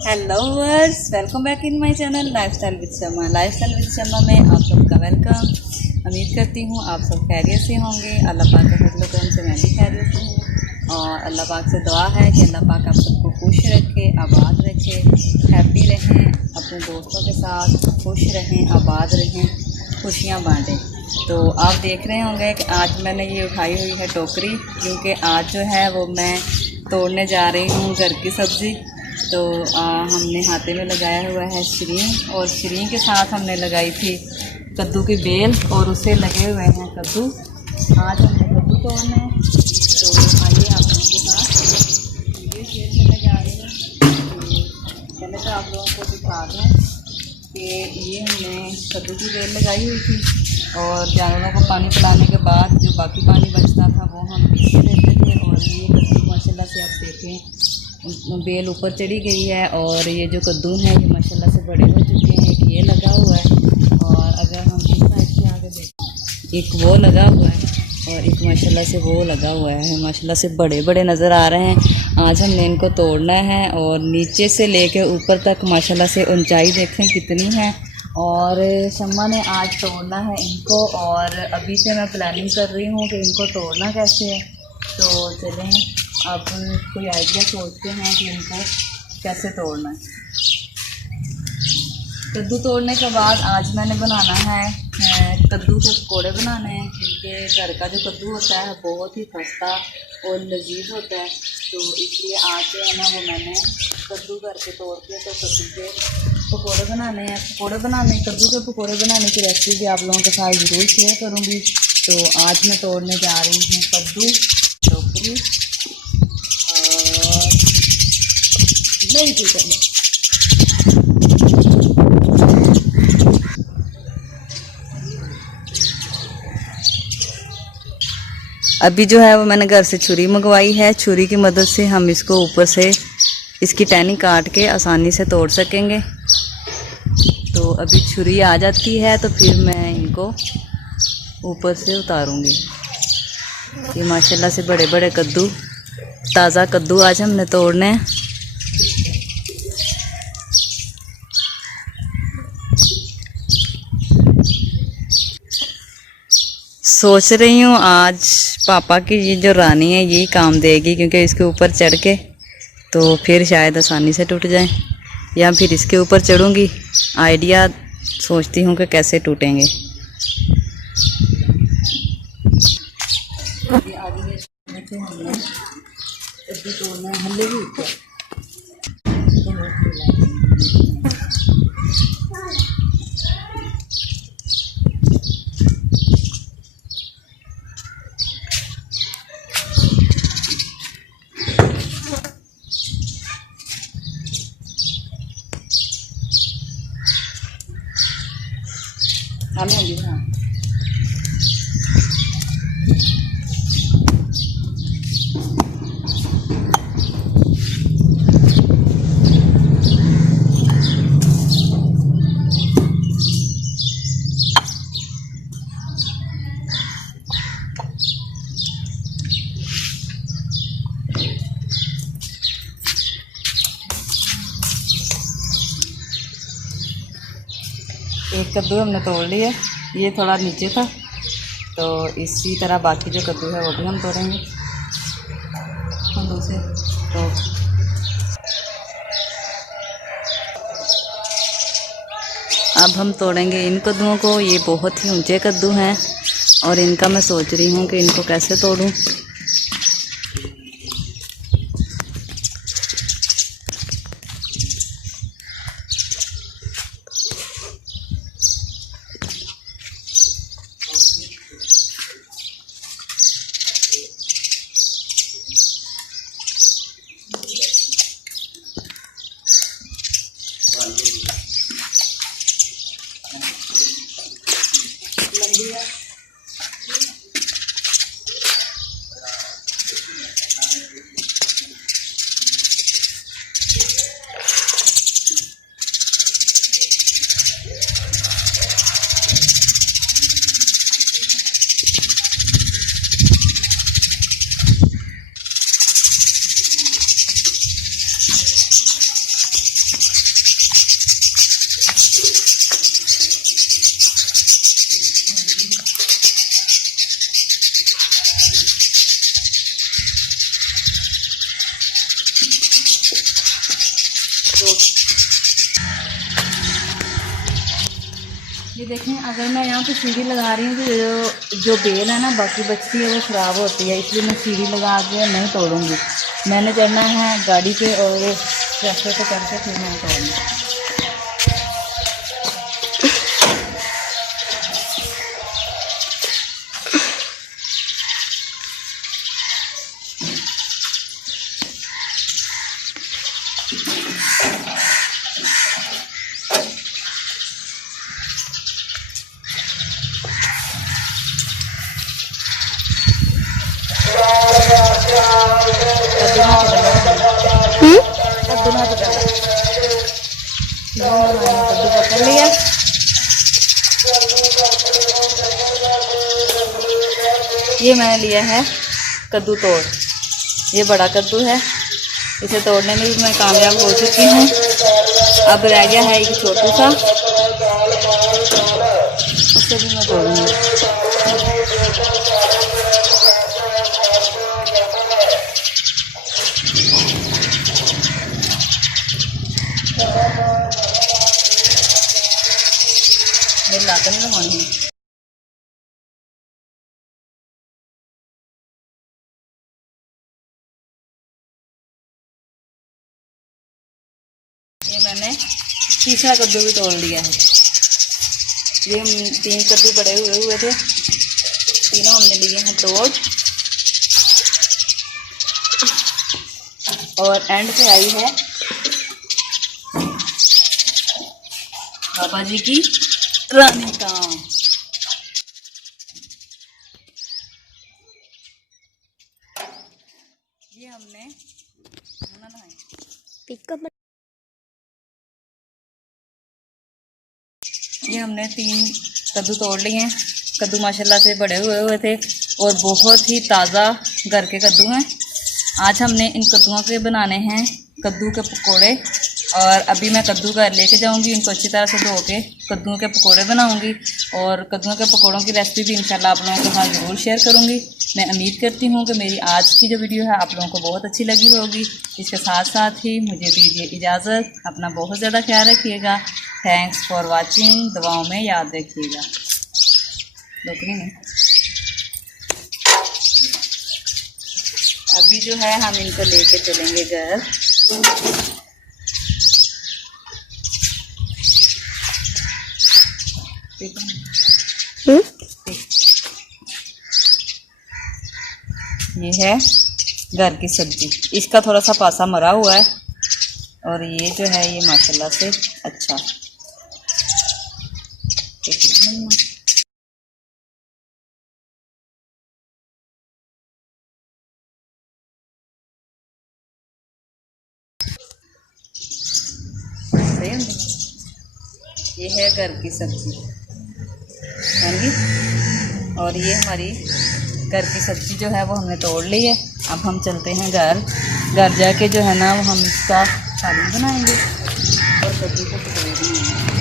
Hello वर्स, welcome back in my channel lifestyle with Sharma. Lifestyle with Sharma में आप सबका वेलकम। उम्मीद करती हूँ आप सब खैरियत से होंगे। अल्लाह पाक के फजल करम से मैं भी खैरियत से हूँ और अल्लाह पाक से दुआ है कि अल्लाह पाक आप सबको खुश रखे, आबाद रखे, हैप्पी रहें, अपने दोस्तों के साथ खुश रहें, आबाद रहें, खुशियाँ बाँटें। तो आप देख रहे होंगे कि आज मैंने ये उठाई हुई है टोकरी, क्योंकि आज जो है वो मैं तोड़ने जा रही हूँ घर की सब्ज़ी। तो हमने हाथे में लगाया हुआ है शरीं, और शरीं के साथ हमने लगाई थी कद्दू की बेल, और उससे लगे हुए हैं कद्दू। आज हमने कद्दू तोड़ना है, तो आइए आप लोगों के साथ वीडियो शेयर करने जा रही हूँ। पहले तो आप लोगों को दिखा दें कि ये हमने कद्दू की बेल लगाई हुई थी, और जानवरों को पानी पिलाने के बाद जो बाकी पानी बचता था वो हम पीछे देते थे। और ये कद्दू माशाल्लाह से आप देखें बेल ऊपर चढ़ी गई है, और ये जो कद्दू हैं ये माशाल्लाह से बड़े हो चुके हैं। एक ये लगा हुआ है, और अगर हम इस साइड से आगे देखें एक वो लगा हुआ है, और एक माशाल्लाह से वो लगा हुआ है। माशाल्लाह से बड़े बड़े नज़र आ रहे हैं। आज हमने इनको तोड़ना है, और नीचे से लेके ऊपर तक माशाल्लाह से ऊंचाई देखें कितनी है। और शम्मा ने आज तोड़ना है इनको, और अभी से मैं प्लानिंग कर रही हूँ कि इनको तोड़ना कैसे है। तो चलें अब कोई आइडिया सोचते हैं कि इनको कैसे तोड़ना है। कद्दू तोड़ने के बाद आज मैंने बनाना है कद्दू के पकौड़े बनाने हैं, क्योंकि घर का जो कद्दू होता है बहुत ही खस्ता और लजीज होता है। तो इसलिए आज जो है ना वो मैंने कद्दू करके तोड़ के तो कद्दू के पकौड़े बनाने हैं। कद्दू के पकौड़े बनाने की रेसिपी भी आप लोगों के साथ ज़रूर शेयर करूँगी। तो आज मैं तोड़ने जा रही हूँ कद्दू, टोकरी और नहीं ठीक है। अभी जो है वो मैंने घर से छुरी मंगवाई है। छुरी की मदद से हम इसको ऊपर से इसकी टहनी काट के आसानी से तोड़ सकेंगे। तो अभी छुरी आ जाती है तो फिर मैं इनको ऊपर से उतारूंगी। ये माशाल्लाह से बड़े बड़े कद्दू, ताज़ा कद्दू आज हमने तोड़ने हैं। सोच रही हूँ आज पापा की ये जो रानी है यही काम देगी, क्योंकि इसके ऊपर चढ़ के तो फिर शायद आसानी से टूट जाए, या फिर इसके ऊपर चढ़ूँगी। आइडिया सोचती हूँ कि कैसे टूटेंगे। हमने कद्दू तोड़ना है, हल्ले भी ऊपर आने होंगी। हाँ एक कद्दू हमने तोड़ लिया, ये थोड़ा नीचे था। तो इसी तरह बाकी जो कद्दू है वो भी हम तोड़ेंगे हम दूसरे। तो अब हम तोड़ेंगे इन कद्दुओं को। ये बहुत ही ऊंचे कद्दू हैं, और इनका मैं सोच रही हूँ कि इनको कैसे तोड़ूँ। ये देखें, अगर मैं यहाँ पे सीढ़ी लगा रही हूँ तो जो बेल है ना बाकी बचती है वो ख़राब होती है, इसलिए मैं सीढ़ी लगा के नहीं तोड़ूंगी। मैंने चढ़ना है गाड़ी पे और ट्रैक्टर पे करके फिर मैं तोड़ूँगी। कद्दू पकड़ लिया। ये मैंने लिया है कद्दू तोड़, ये बड़ा कद्दू है, इसे तोड़ने में भी मैं कामयाब हो चुकी हूँ। अब रह गया है एक छोटू सा, उससे भी मैं तोड़ूँगी। मेरी लाता नहीं लगानी है। ये मैंने तीसरा कद्दू भी तोड़ लिया है। ये 3 कद्दू बड़े हुए थे, तीनों हमने लिए हैं तोड़। और एंड पे आई है बाबा जी की रानी काम। ये हमने ये हमने 3 कद्दू तोड़ लिए हैं। कद्दू माशाल्लाह से बड़े हुए थे और बहुत ही ताज़ा घर के कद्दू हैं। आज हमने इन कद्दुओं के बनाने हैं कद्दू के पकोड़े। और अभी मैं कद्दू घर लेके जाऊंगी, इनको अच्छी तरह से धो के कद्दुओं के पकोड़े बनाऊंगी। और कद्दुओं के पकोड़ों की रेसिपी भी इंशाल्लाह आप लोगों के साथ ज़रूर शेयर करूंगी। मैं उम्मीद करती हूँ कि मेरी आज की जो वीडियो है आप लोगों को बहुत अच्छी लगी होगी। इसके साथ साथ ही मुझे दीजिए इजाज़त। अपना बहुत ज़्यादा ख्याल रखिएगा। Thanks for watching. दुआओं में याद रखिएगा। दोपहरी में अभी जो है हम इनको लेके चलेंगे घर। ये है घर की सब्जी, इसका थोड़ा सा पासा मरा हुआ है और ये जो है ये माशाल्लाह से अच्छा। ये है घर की सब्जी हाँ जी। और ये हमारी घर की सब्जी जो है वो हमने तोड़ ली है। अब हम चलते हैं घर जाके जो है ना वो हम इसका सालन बनाएंगे और सब्जी को पकड़ेंगे।